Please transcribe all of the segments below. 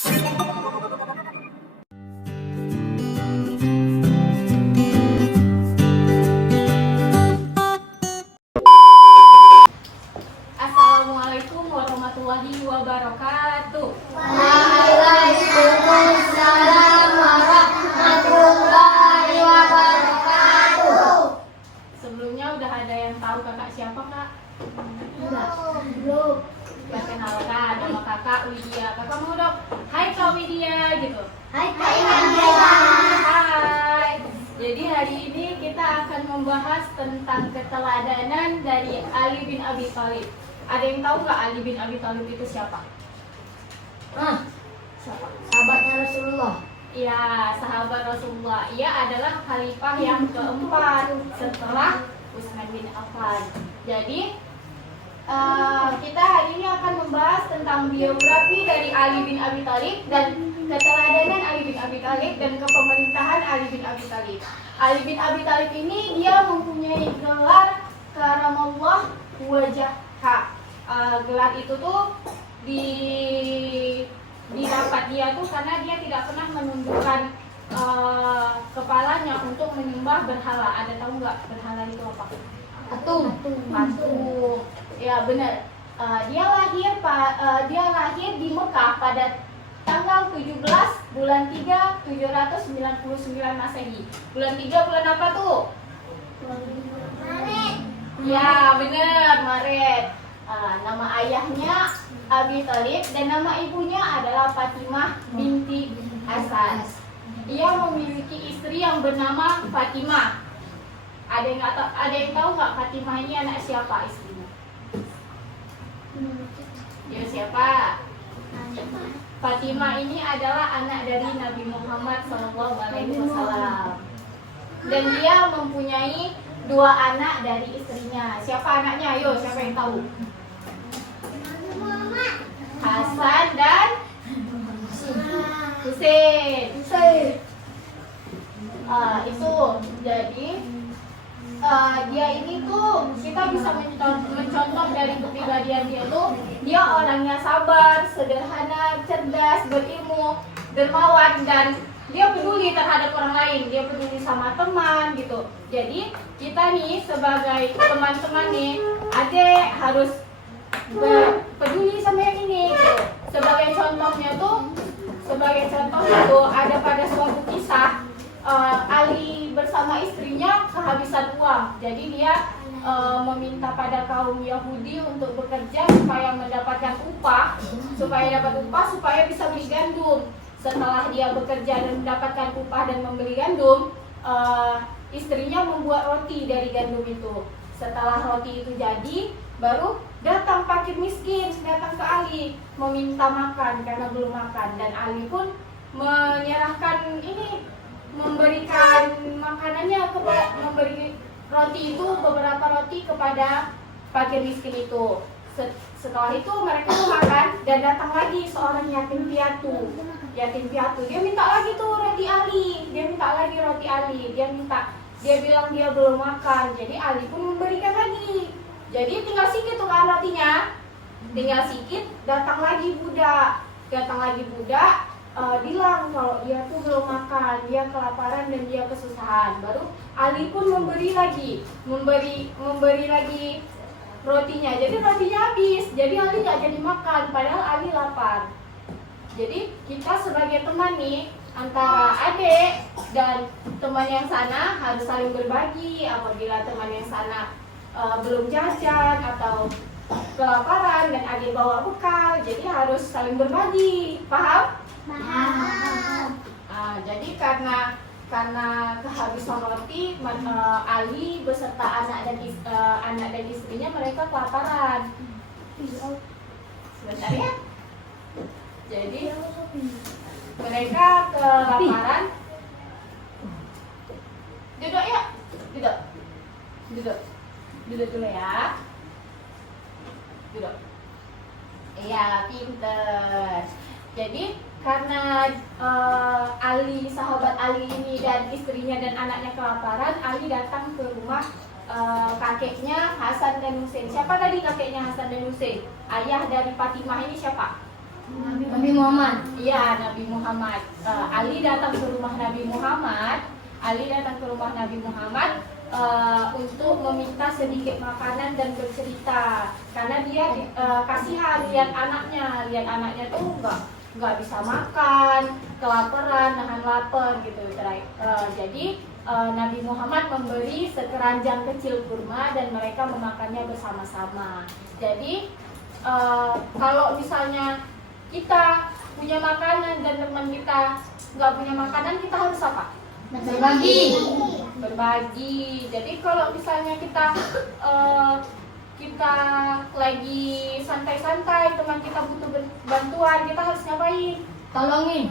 Assalamualaikum warahmatullahi wabarakatuh. Waalaikumsalam warahmatullahi wabarakatuh. Sebelumnya udah ada yang tahu kakak siapa, Kak? Belum. Perkenalkan, nama kakak Widya. Kakak mau dong, hai Kak Widya gitu. Hai. Hai. Jadi hari ini kita akan membahas tentang keteladanan dari Ali bin Abi Thalib. Ada yang tahu nggak Ali bin Abi Thalib itu siapa? Siapa? Sahabatnya Rasulullah. Ya, sahabat Rasulullah. Ia adalah khalifah yang keempat setelah Utsman bin Affan. Jadi kita hari ini akan membahas tentang biografi dari Ali bin Abi Thalib dan keteladanan Ali bin Abi Thalib dan kepemerintahan Ali bin Abi Thalib. Ali bin Abi Thalib ini dia mempunyai gelar Karamallah Wajhah. Gelar itu tuh didapat dia tuh karena dia tidak pernah menundukkan kepalanya untuk menyembah berhala. Ada tahu nggak berhala itu apa? Patung. Ya benar. Dia lahir di Mekah pada tanggal 17 bulan 3 799 Masehi. Bulan 3 bulan apa tuh? Maret. Ya benar, Maret. Nama ayahnya Abi Thalib dan nama ibunya adalah Fatimah binti Hasan. Ia memiliki istri yang bernama Fatimah. Ada yang tahu nggak Fatimah ini anak siapa istrinya? Ya siapa? Fatimah ini adalah anak dari Nabi Muhammad SAW. Dan dia mempunyai 2 anak dari istrinya. Siapa anaknya? Ayo, siapa yang tahu? Hasan dan Husain. Itu jadi dia ini tuh kita bisa mencontoh dari kepribadian dia tuh, dia orangnya sabar, sederhana, cerdas, berilmu, dermawan, dan dia peduli terhadap orang lain, dia peduli sama teman gitu. Jadi kita nih sebagai teman-teman nih, adik harus peduli sama yang ini gitu. Sebagai contohnya tuh ada pada suatu kisah Ali bersama istrinya kehabisan uang. Jadi dia meminta pada kaum Yahudi untuk bekerja supaya mendapatkan upah, supaya bisa beli gandum. Setelah dia bekerja dan mendapatkan upah dan membeli gandum, istrinya membuat roti dari gandum itu. Setelah roti itu jadi, baru datang fakir miskin, datang ke Ali meminta makan karena belum makan, dan Ali pun memberikan makanannya, memberi roti itu, beberapa roti kepada fakir miskin itu. Setelah itu mereka makan dan datang lagi seorang yatim piatu. Dia minta lagi tuh roti Ali, dia bilang dia belum makan. Jadi Ali pun memberikan lagi. Jadi tinggal sedikit tuh kan rotinya, datang lagi budak, bilang kalau dia tuh belum makan, dia kelaparan dan dia kesusahan. Baru Ali pun memberi lagi rotinya. Jadi rotinya habis, jadi Ali nggak jadi makan, padahal Ali lapar. Jadi kita sebagai teman nih, antara adik dan teman yang sana harus saling berbagi. Apabila teman yang sana belum jajan atau kelaparan dan adik bawa bekal, jadi harus saling berbagi. Paham? Jadi karena kehabisan roti, Ali beserta anak dan istrinya mereka kelaparan. Sebentar ya. Jadi mereka kelaparan. Duduk ya, duduk dulu ya. Duduk. Iya, pinter. Jadi karena sahabat Ali ini dan istrinya dan anaknya kelaparan, Ali datang ke rumah kakeknya Hasan dan Husain. Siapa tadi kakeknya Hasan dan Husain? Ayah dari Fatimah ini siapa? Nabi Muhammad. Iya, Nabi Muhammad. Ali datang ke rumah Nabi Muhammad. Ali datang ke rumah Nabi Muhammad untuk meminta sedikit makanan dan bercerita. Karena dia kasihan lihat anaknya tuh nggak bisa makan, kelaparan, nahan lapar gitu. Jadi Nabi Muhammad memberi sekeranjang kecil kurma dan mereka memakannya bersama-sama. Jadi kalau misalnya kita punya makanan dan teman kita nggak punya makanan, kita harus apa? Berbagi. Jadi kalau misalnya kita lagi santai-santai, teman kita butuh bantuan, kita harus ngapain? Tolongin.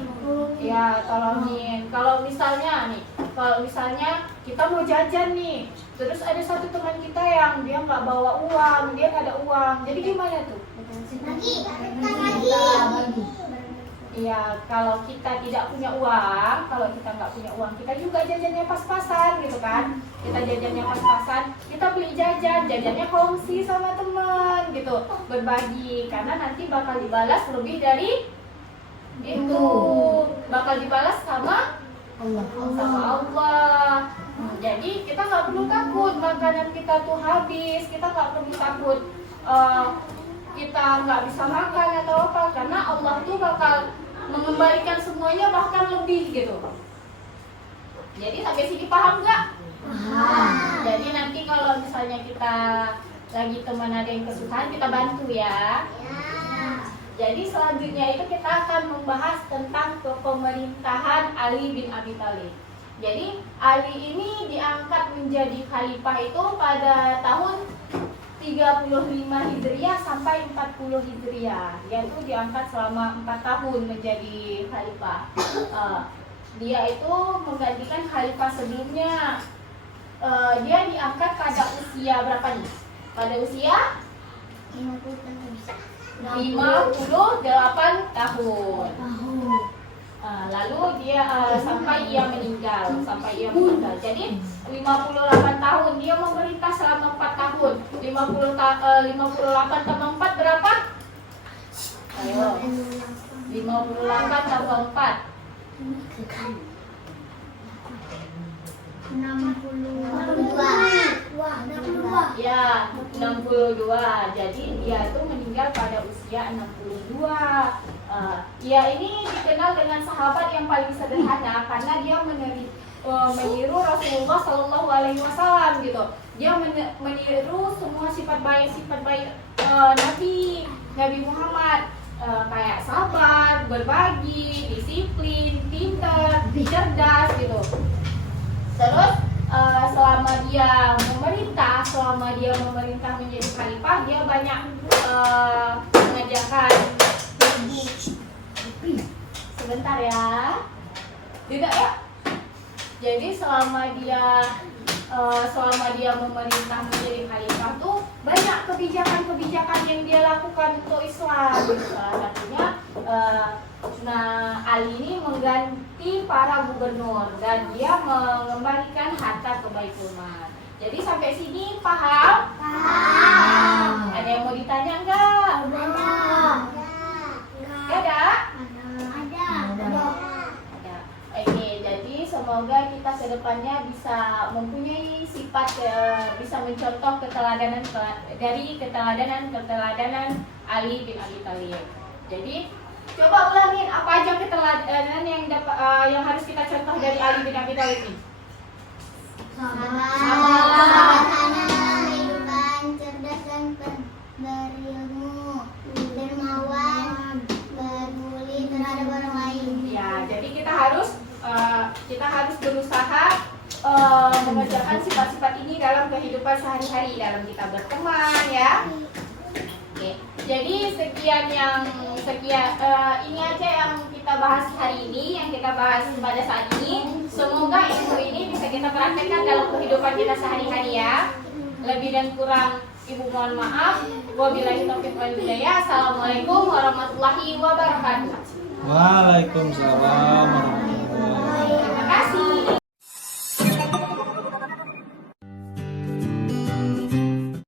Ya, tolongin. Kalau misalnya kita mau jajan nih, terus ada satu teman kita yang dia nggak bawa uang, dia nggak ada uang. Jadi gimana tuh? Bagi. Iya, kalau kita tidak punya uang, kalau kita nggak punya uang, kita juga jajannya pas-pasan gitu kan. Kita jajannya pas-pasan, kita beli jajannya kongsi sama teman gitu, berbagi. Karena nanti bakal dibalas lebih dari itu, bakal dibalas sama Allah. Jadi kita nggak perlu takut makanan kita tuh habis, kita nggak perlu takut kita nggak bisa makan atau apa, karena Allah tuh bakal mengembalikan semuanya bahkan lebih gitu. Jadi sampai sini paham nggak? Jadi nanti kalau misalnya kita lagi teman ada yang kesusahan, kita bantu ya. Jadi selanjutnya itu kita akan membahas tentang kepemerintahan Ali bin Abi Thalib. Jadi Ali ini diangkat menjadi khalifah itu pada tahun 35 Hijriah sampai 40 Hijriah. Dia itu diangkat selama 4 tahun menjadi khalifah. Dia itu menggantikan khalifah sebelumnya. Dia diangkat pada usia berapa nih? Pada usia 58 tahun. Lalu dia sampai ia meninggal. Jadi 58 tahun dia memerintah selama 4 tahun. 58 tambah 4 berapa? Ayo. 58 tambah 4. 62. Ya, 62. Jadi dia itu meninggal pada usia 62. Dia ini dikenal dengan sahabat yang paling sederhana karena dia meniru Rasulullah Shallallahu Alaihi Wasallam gitu. Dia meniru semua sifat baik Nabi Muhammad, kayak sabar, berbagi, disiplin, pintar, cerdas gitu. Terus selama dia memerintah menjadi khalifah, dia banyak mengajarkan. Sebentar ya, tidak ya. Jadi selama dia memerintah menjadi khalifah tuh banyak kebijakan yang dia lakukan untuk Islam. Salah satunya, Ali ini mengganti para gubernur dan dia mengembalikan harta ke Baitul Mal. Jadi sampai sini paham? Paham. Ada yang mau ditanya enggak? Ada? Ada. Oke, jadi semoga kita kedepannya bisa mempunyai sifat, bisa mencontoh keteladanan Ali bin Abi Thalib. Jadi coba ulangin apa aja keteladanan yang harus kita contoh dari Ali bin Abi Thalib ini. Sabar, kehidupan, cerdas dan berilmu, dermawan, berbudi terhadap orang lain. Ya, jadi kita harus berusaha mengerjakan sifat-sifat ini dalam kehidupan sehari-hari, dalam kita berteman ya. Oke. Jadi ini aja yang kita bahas hari ini, yang kita bahas pada saat ini. Semoga ilmu ini bisa kita praktekkan dalam kehidupan kita sehari-hari ya. Lebih dan kurang Ibu mohon maaf. Wabillahi taufiq wal hidayah. Assalamualaikum warahmatullahi wabarakatuh. Waalaikumsalam warahmatullahi wabarakatuh. Terima kasih.